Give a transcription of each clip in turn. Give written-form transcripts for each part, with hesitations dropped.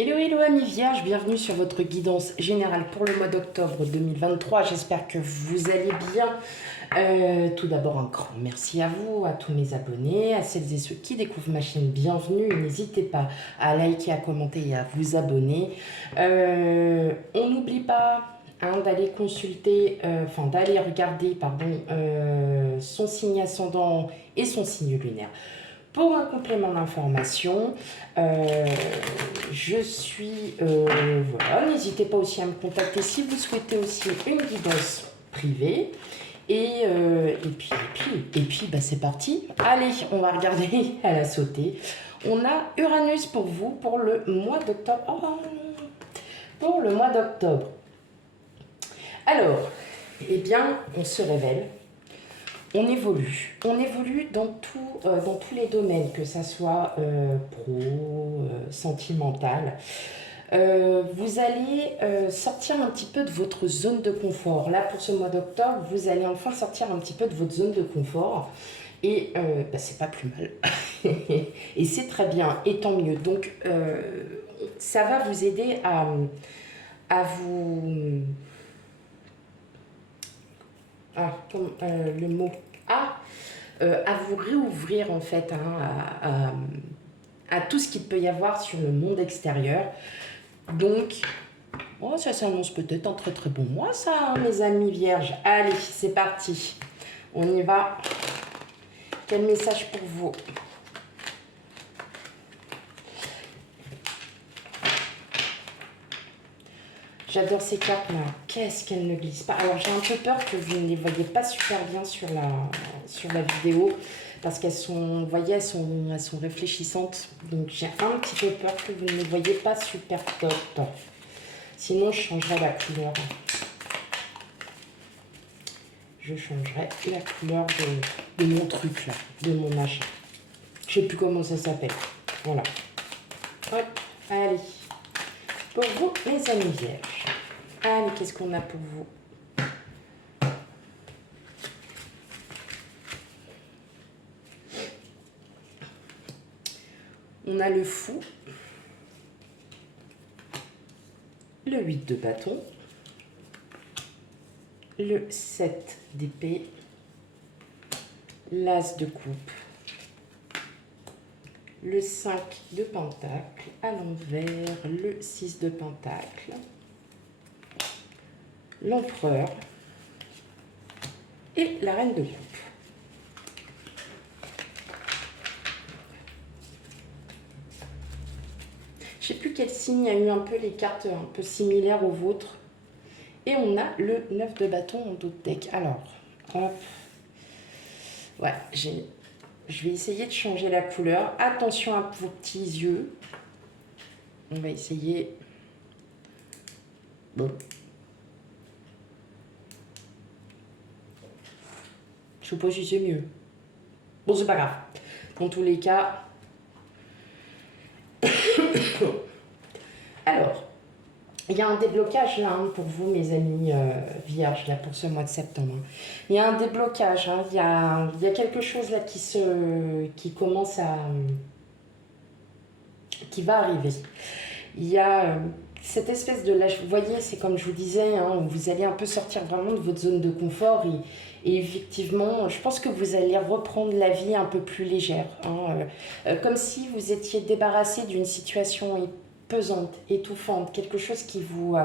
Hello, hello amis vierges, bienvenue sur votre guidance générale pour le mois d'octobre 2023. J'espère que vous allez bien. Tout d'abord, un grand merci à vous, à tous mes abonnés, à celles et ceux qui découvrent ma chaîne, bienvenue. N'hésitez pas à liker, à commenter et à vous abonner. On n'oublie pas d'aller consulter, d'aller regarder, son signe ascendant et son signe lunaire. Pour un complément d'information, voilà, n'hésitez pas aussi à me contacter si vous souhaitez aussi une guidance privée. Et puis c'est parti. Allez, on va regarder à la sautée. On a Uranus pour vous pour le mois d'octobre. Pour le mois d'octobre. Alors, eh bien, on se révèle. On évolue dans tous les domaines, que ça soit pro, sentimental. Vous allez sortir un petit peu de votre zone de confort. Là, pour ce mois d'octobre, vous allez enfin sortir un petit peu de votre zone de confort. Et c'est pas plus mal. Et c'est très bien, et tant mieux. Donc, ça va vous aider à vous... le mot à vous réouvrir en fait à tout ce qu'il peut y avoir sur le monde extérieur. Donc, ça s'annonce peut-être un très très bon mois ça, mes amis vierges. Allez, c'est parti. On y va. Quel message pour vous ? J'adore ces cartes là. Qu'est-ce qu'elles ne glissent pas. Alors j'ai un peu peur que vous ne les voyez pas super bien sur la vidéo. Parce qu'elles sont, vous voyez, elles sont réfléchissantes. Donc j'ai un petit peu peur que vous ne les voyez pas super top. Sinon je changerai la couleur. Je changerai la couleur de mon truc là. De mon machin. Je ne sais plus comment ça s'appelle. Voilà. Hop, allez. Pour vous, mes amis vierges. Allez, qu'est-ce qu'on a pour vous ? On a le fou, le 8 de bâton, le 7 d'épée, l'as de coupe, le 5 de pentacle à l'envers, le 6 de pentacle, l'empereur et la reine de coupe. Je ne sais plus quel signe a eu un peu les cartes un peu similaires aux vôtres. Et on a le 9 de bâton en dos de deck. Alors, hop. Ouais, je vais essayer de changer la couleur. Attention à vos petits yeux. On va essayer. Bon. Je sais pas si c'est mieux. Bon, c'est pas grave. Dans tous les cas. Alors, il y a un déblocage là pour vous, mes amis vierges, là, pour ce mois de septembre. Il y a un déblocage, il y a quelque chose là qui commence à... qui va arriver. Il y a cette espèce de lâche. Vous voyez, c'est comme je vous disais, où vous allez un peu sortir vraiment de votre zone de confort et effectivement, je pense que vous allez reprendre la vie un peu plus légère. Comme si vous étiez débarrassé d'une situation pesante, étouffante, quelque chose qui vous...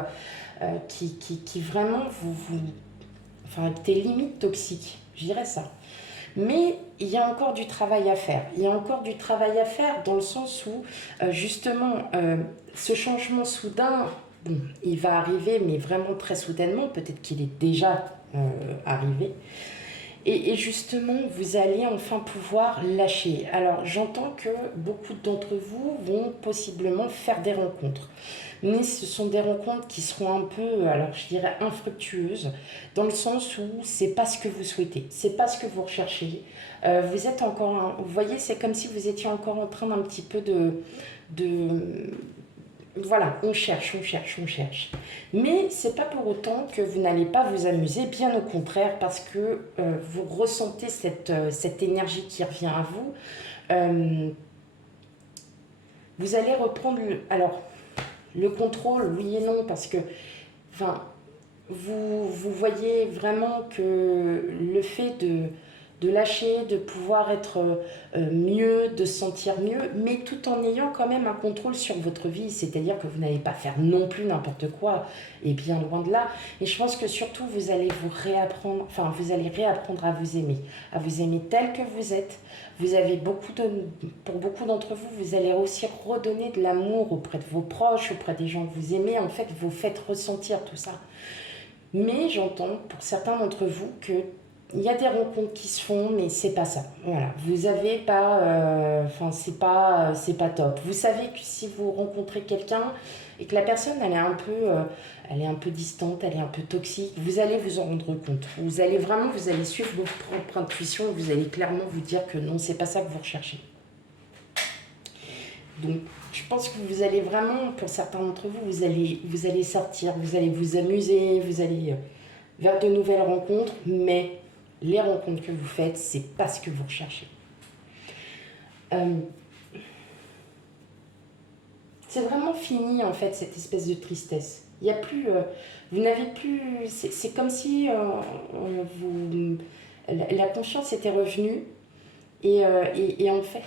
qui vraiment enfin, était limite toxique, je dirais ça. Mais il y a encore du travail à faire. Il y a encore du travail à faire dans le sens où, justement, ce changement soudain, bon, il va arriver, mais vraiment très soudainement. Peut-être qu'il est déjà arrivé. Et justement, vous allez enfin pouvoir lâcher. Alors, j'entends que beaucoup d'entre vous vont possiblement faire des rencontres. Mais ce sont des rencontres qui seront un peu, alors je dirais, infructueuses, dans le sens où c'est pas ce que vous souhaitez, c'est pas ce que vous recherchez. Vous êtes encore, vous voyez, c'est comme si vous étiez encore en train d'un petit peu voilà, on cherche. Mais c'est pas pour autant que vous n'allez pas vous amuser, bien au contraire, parce que vous ressentez cette énergie qui revient à vous. Vous allez reprendre... Alors, Le contrôle, oui et non, parce que, enfin, vous voyez vraiment que le fait de lâcher, de pouvoir être mieux, de se sentir mieux, mais tout en ayant quand même un contrôle sur votre vie, c'est-à-dire que vous n'allez pas faire non plus n'importe quoi, et bien loin de là. Et je pense que surtout, vous allez vous réapprendre, enfin, vous allez réapprendre à vous aimer tel que vous êtes. Vous avez pour beaucoup d'entre vous, vous allez aussi redonner de l'amour auprès de vos proches, auprès des gens que vous aimez. En fait, vous faites ressentir tout ça. Mais j'entends pour certains d'entre vous que il y a des rencontres qui se font, mais c'est pas ça. Voilà, vous avez pas, enfin c'est pas top. Vous savez que si vous rencontrez quelqu'un et que la personne elle est un peu distante, elle est un peu toxique, vous allez vous en rendre compte. Vous allez suivre votre propre intuition, vous allez clairement vous dire que non, c'est pas ça que vous recherchez. Donc, je pense que vous allez vraiment, pour certains d'entre vous, vous allez sortir, vous allez vous amuser, vous allez vers de nouvelles rencontres, mais les rencontres que vous faites, c'est pas ce que vous recherchez. Euh, c'est vraiment fini, en fait, cette espèce de tristesse. Il y a plus, vous n'avez plus, c'est comme si vous, la conscience était revenue et en fait,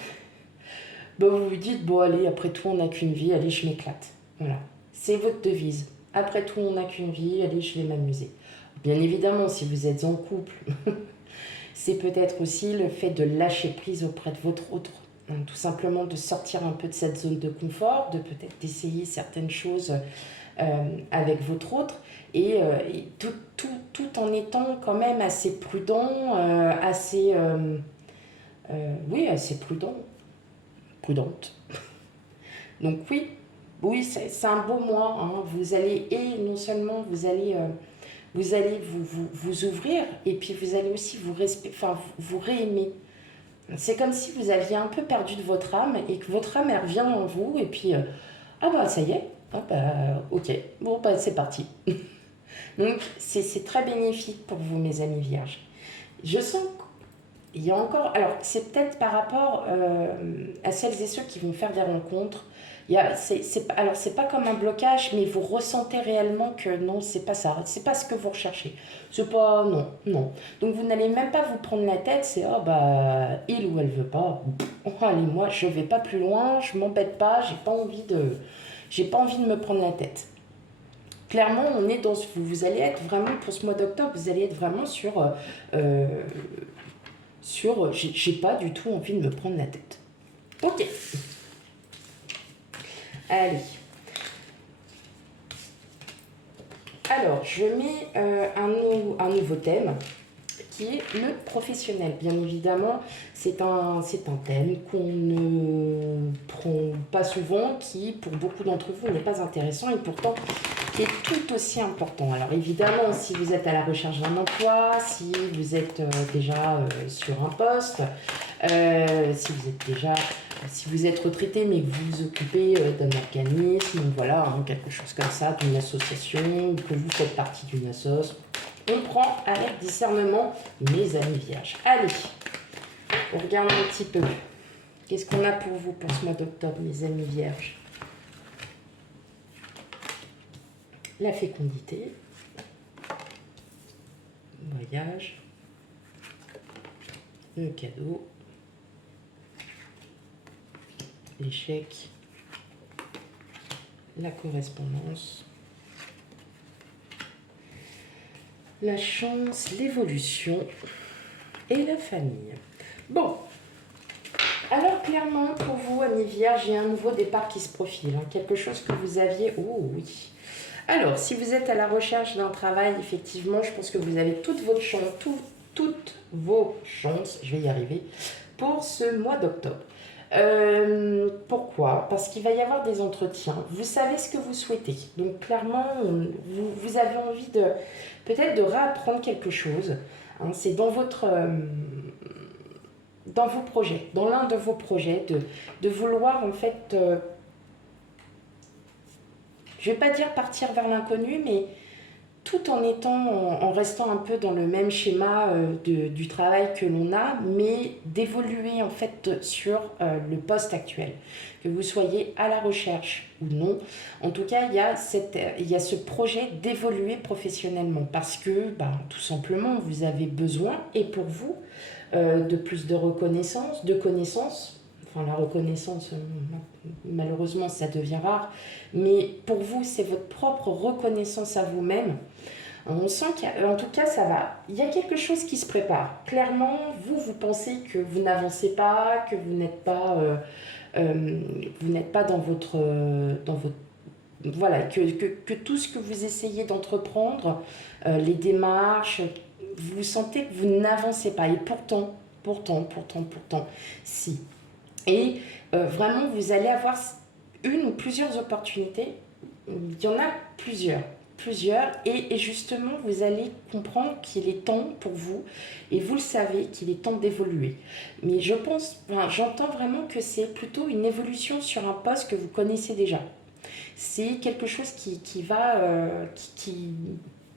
bah, vous vous dites, bon allez, après tout, on n'a qu'une vie, allez, je m'éclate. Voilà, c'est votre devise. Après tout, on n'a qu'une vie, allez, je vais m'amuser. Bien évidemment, si vous êtes en couple, c'est peut-être aussi le fait de lâcher prise auprès de votre autre. Donc, tout simplement de sortir un peu de cette zone de confort, de peut-être d'essayer certaines choses avec votre autre, et tout en étant quand même assez prudent, oui, assez prudente. Donc oui, c'est un beau mois. Hein. Vous allez, et non seulement vous allez vous ouvrir, et puis vous allez aussi vous réaimer. C'est comme si vous aviez un peu perdu de votre âme, et que votre âme, elle revient en vous, et puis, ah bah ça y est, ah bah ok, bon bah c'est parti. Donc c'est très bénéfique pour vous, mes amis vierges. Je sens qu'il y a encore, alors c'est peut-être par rapport à celles et ceux qui vont faire des rencontres. Alors c'est pas comme un blocage, mais vous ressentez réellement que non, c'est pas ça, c'est pas ce que vous recherchez. C'est pas, non, non. Donc vous n'allez même pas vous prendre la tête, c'est oh bah il ou elle veut pas. Oh, allez, moi je vais pas plus loin, je m'embête pas, j'ai pas envie de me prendre la tête. Clairement, on est dans, vous allez être vraiment, pour ce mois d'octobre, vous allez être vraiment euh, j'ai pas du tout envie de me prendre la tête. Ok, allez. Alors, je mets un nouveau thème qui est le professionnel. Bien évidemment, c'est un thème qu'on ne prend pas souvent, qui pour beaucoup d'entre vous n'est pas intéressant et pourtant est tout aussi important. Alors évidemment, si vous êtes à la recherche d'un emploi, si vous êtes déjà sur un poste, si vous êtes retraité mais que vous vous occupez d'un organisme, voilà, hein, quelque chose comme ça, d'une association, ou que vous faites partie d'une association, on prend avec discernement, mes amis vierges. Allez, on regarde un petit peu. Qu'est-ce qu'on a pour vous pour ce mois d'octobre, mes amis vierges? La fécondité, voyage, le cadeau, l'échec, la correspondance, la chance, l'évolution et la famille. Bon, alors clairement pour vous, amis vierges, il y a un nouveau départ qui se profile, hein, quelque chose que vous aviez, oh oui. Alors, si vous êtes à la recherche d'un travail, effectivement, je pense que vous avez toutes vos chances, je vais y arriver, pour ce mois d'octobre. Pourquoi? Parce qu'il va y avoir des entretiens. Vous savez ce que vous souhaitez. Donc, clairement, vous avez envie peut-être de réapprendre quelque chose. Hein, c'est dans dans vos projets, dans l'un de vos projets, de vouloir en fait... je ne vais pas dire partir vers l'inconnu, mais tout en en restant un peu dans le même schéma du travail que l'on a, mais d'évoluer en fait sur le poste actuel. Que vous soyez à la recherche ou non, en tout cas, il y a ce projet d'évoluer professionnellement parce que, bah, tout simplement, vous avez besoin, et pour vous, de plus de reconnaissance, de connaissances. Enfin, la reconnaissance, malheureusement, ça devient rare, mais pour vous, c'est votre propre reconnaissance à vous-même. On sent qu'en tout cas, ça va. Il y a quelque chose qui se prépare. Clairement, vous pensez que vous n'avancez pas, que vous n'êtes pas dans votre voilà, que tout ce que vous essayez d'entreprendre, les démarches, vous sentez que vous n'avancez pas. Et pourtant, si. Et vraiment, vous allez avoir une ou plusieurs opportunités. Il y en a plusieurs. Et justement, vous allez comprendre qu'il est temps pour vous, et vous le savez, qu'il est temps d'évoluer. Mais j'entends vraiment que c'est plutôt une évolution sur un poste que vous connaissez déjà. C'est quelque chose qui va...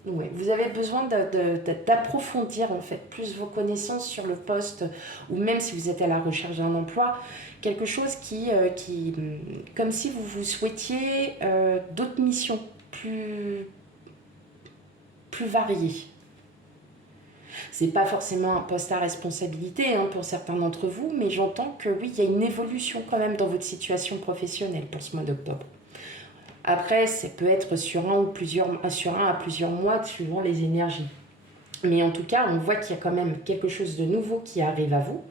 ouais, vous avez besoin d'approfondir en fait plus vos connaissances sur le poste, ou même si vous êtes à la recherche d'un emploi, quelque chose comme si vous souhaitiez d'autres missions plus variées. C'est pas forcément un poste à responsabilité pour certains d'entre vous, mais j'entends que oui, il y a une évolution quand même dans votre situation professionnelle pour ce mois d'octobre. Après, ça peut être sur sur un à plusieurs mois, suivant les énergies. Mais en tout cas, on voit qu'il y a quand même quelque chose de nouveau qui arrive à vous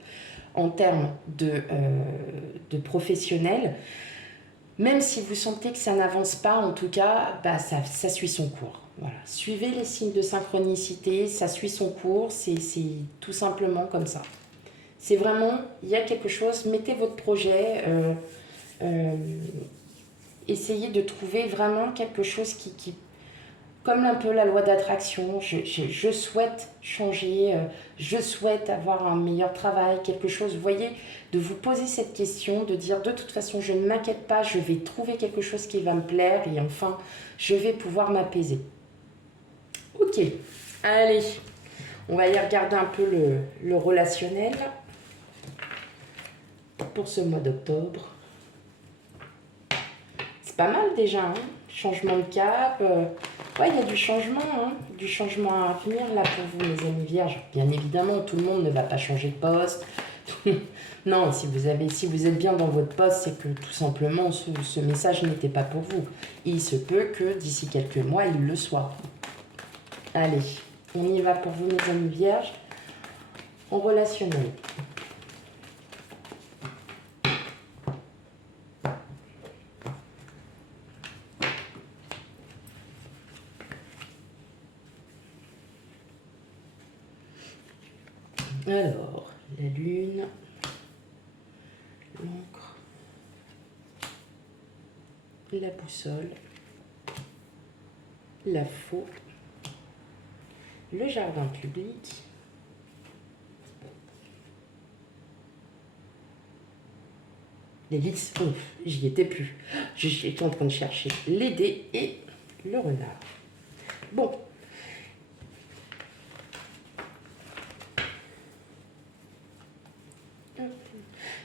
en termes de professionnel. Même si vous sentez que ça n'avance pas, en tout cas, bah, ça suit son cours. Voilà. Suivez les signes de synchronicité, ça suit son cours, c'est tout simplement comme ça. C'est vraiment, il y a quelque chose, mettez votre projet, essayez de trouver vraiment quelque chose qui comme un peu la loi d'attraction, je souhaite changer, je souhaite avoir un meilleur travail, quelque chose, vous voyez, de vous poser cette question, de dire de toute façon je ne m'inquiète pas, je vais trouver quelque chose qui va me plaire et enfin je vais pouvoir m'apaiser. Ok, allez, on va y regarder un peu le relationnel pour ce mois d'octobre. C'est pas mal déjà, hein, changement de cap. Ouais, il y a du changement à venir là pour vous, mes amis vierges. Bien évidemment, tout le monde ne va pas changer de poste. Non, si vous êtes bien dans votre poste, c'est que tout simplement, ce message n'était pas pour vous. Il se peut que d'ici quelques mois, il le soit. Allez, on y va pour vous, mes amis vierges, en relationnel. Alors, la lune, l'encre, la boussole, la faux, le jardin public, l'hélice, j'y étais plus. J'étais en train de chercher les dés et le renard. Bon.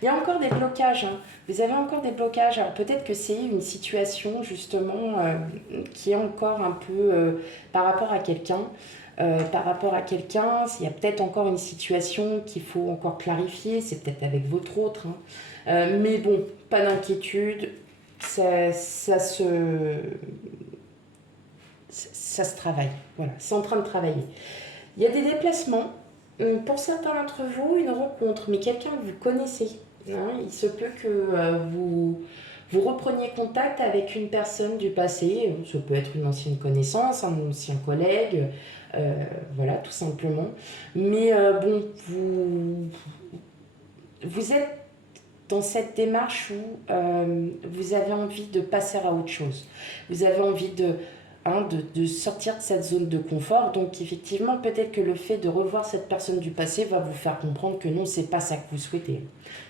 Il y a encore des blocages. Vous avez encore des blocages. Alors peut-être que c'est une situation justement qui est encore un peu par rapport à quelqu'un. Il y a peut-être encore une situation qu'il faut encore clarifier. C'est peut-être avec votre autre. Mais bon, pas d'inquiétude. Ça se travaille. Voilà, c'est en train de travailler. Il y a des déplacements. Pour certains d'entre vous, une rencontre, mais quelqu'un que vous connaissez. Il se peut que vous repreniez contact avec une personne du passé. Ça peut être une ancienne connaissance, un ancien collègue, voilà, tout simplement. Mais bon, vous êtes dans cette démarche où vous avez envie de passer à autre chose. Vous avez envie de sortir de cette zone de confort. Donc effectivement, peut-être que le fait de revoir cette personne du passé va vous faire comprendre que non, c'est pas ça que vous souhaitez.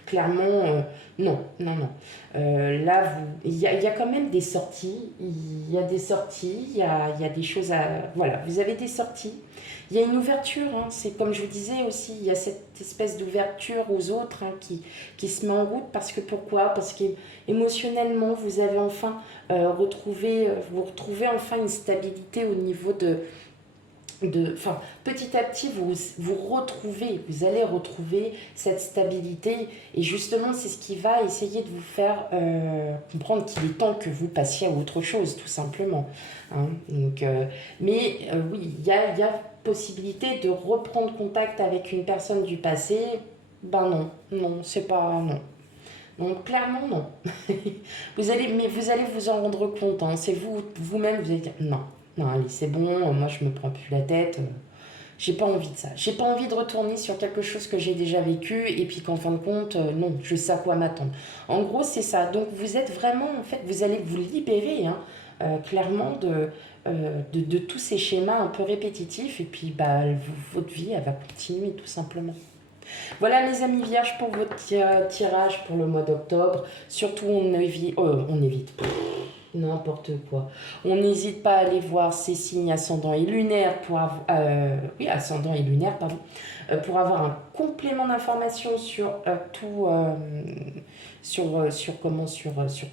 Clairement, non, non, non. Là, il y a quand même des sorties. Il y a des sorties, il y a des choses à... Voilà, vous avez des sorties. Il y a une ouverture, hein, c'est comme je vous disais aussi, il y a cette espèce d'ouverture aux autres, hein, qui se met en route. Parce que pourquoi? Parce qu'émotionnellement, vous avez enfin vous retrouvez enfin une stabilité au niveau enfin, petit à petit, vous allez retrouver cette stabilité. Et justement, c'est ce qui va essayer de vous faire comprendre qu'il est temps que vous passiez à autre chose, tout simplement. Hein. Donc, oui, il y a possibilité de reprendre contact avec une personne du passé. Ben non, non, c'est pas... Non. Donc clairement, non. Mais vous allez vous en rendre compte. Hein. C'est vous-même, vous allez dire non, non, allez, c'est bon, moi je me prends plus la tête. J'ai pas envie de ça. J'ai pas envie de retourner sur quelque chose que j'ai déjà vécu et puis qu'en fin de compte, non, je sais à quoi m'attendre. En gros, c'est ça. Donc vous êtes vraiment, en fait, vous allez vous libérer, hein, clairement de tous ces schémas un peu répétitifs et puis bah, votre vie, elle va continuer tout simplement. Voilà les amis vierges pour votre tirage pour le mois d'octobre. Surtout on évite n'importe quoi. On n'hésite pas à aller voir ces signes ascendants et lunaires oui, ascendant et lunaire, pardon, pour avoir un complément d'information sur tout, sur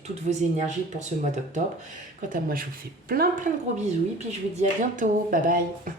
toutes vos énergies pour ce mois d'octobre. Quant à moi, je vous fais plein plein de gros bisous et puis je vous dis à bientôt. Bye bye.